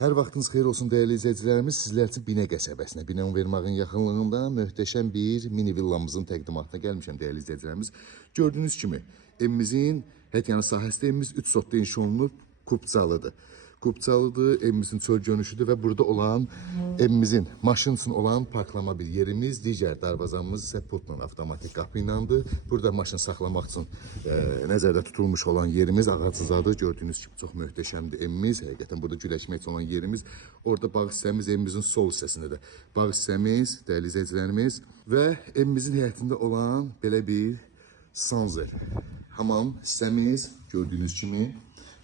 Hər vaxtınız xeyir olsun dəyərli izləyicilərimiz. Sizlər üçün Binə qəsəbəsinə, Binə Univermağın yaxınlığında möhtəşəm bir mini villamızın təqdimatına gəlmişəm dəyərli izləyicilərimiz. Gördüyünüz kimi evimizin həyətyanı sahəsində evimiz 3 sotda inşa olunub, kubcalıdır. Kubcalıdır, evimizin çöl görünüşüdür və burada olan evimizin maşın üçün olan parklama bir yerimiz, digər darvazamız isə putla avtomatik qapı iləndir. Burada maşın saxlamaq üçün nəzərdə tutulmuş olan yerimiz ağacızadır. Gördüyünüz kimi çox möhtəşəmdir evimiz. Həqiqətən burada güləşmək üçün olan yerimiz. Orada bağ hissəmiz evimizin sol hissəsində də bağ hissəmiz, dəyərli izləyicilərimiz və evimizin həyətində olan belə bir sanzel hamam hissəmiz gördüyünüz kimi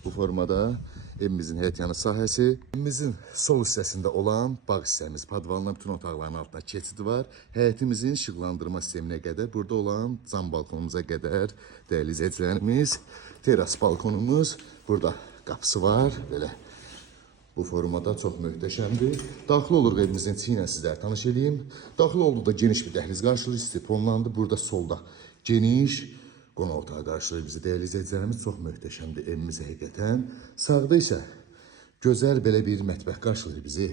bu formada evimizin həyətyanı sahəsi. Evimizin sol hissəsində olan bağ hissəmiz, padvalına bütün otaqların altında keçid var. Həyətimizin işıqlandırma sisteminə qədər, burada olan cam balkonumuza qədər dəyərli izləyicilərimiz, teras balkonumuz, burada qapısı var, belə bu formada çox möhtəşəmdir. Daxil oluruq evimizin içi ilə sizlərə tanış edeyim. Daxil olduqda geniş bir dəhliz qarşılayır, istifonlandı. Burada solda geniş qonaq otağı qarşılayır bizi dəyərli izləyicilərimiz. Çox möhtəşəmdir evimiz həqiqətən. Sağda isə gözəl belə bir mətbəx qarşılayır bizi.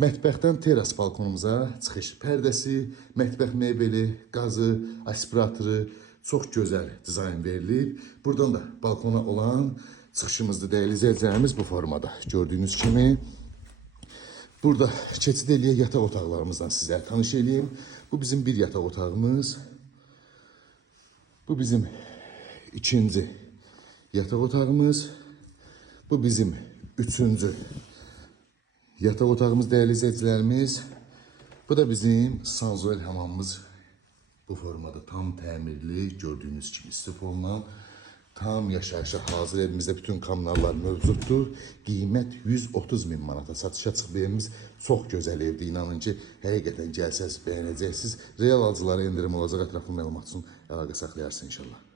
Mətbəxdən teras balkonumuza çıxış pərdəsi, mətbəx mebeli, qazı, aspiratoru çox gözəl dizayn verilib. Buradan da balkona olan çıxışımızdır dəyərli izləyicilərimiz bu formada. Gördüyünüz kimi burada keçid eləyək yataq otaqlarımızdan sizlərə tanış edeyim. Bu bizim bir yataq otağımız. Bu bizim ikinci yataq otağımız. Bu bizim üçüncü yataq otağımız dəyərli izləyicilərimiz. Bu da bizim sanzuel hamamımız. Bu formada tam təmirli, gördüyünüz kimi istifonla tam yaşayışa hazır evimizdə bütün kommunallar mövcuddur. Qiymət 130 bin manata satışa çıxıb evimiz. Çox gözəl evdir. İnanın ki, həqiqətən gəlsəz bəyənəcəksiniz. Real alıcılara endirim olacaq. Ətraflı məlumat üçün əlaqə saxlayarsınız inşallah.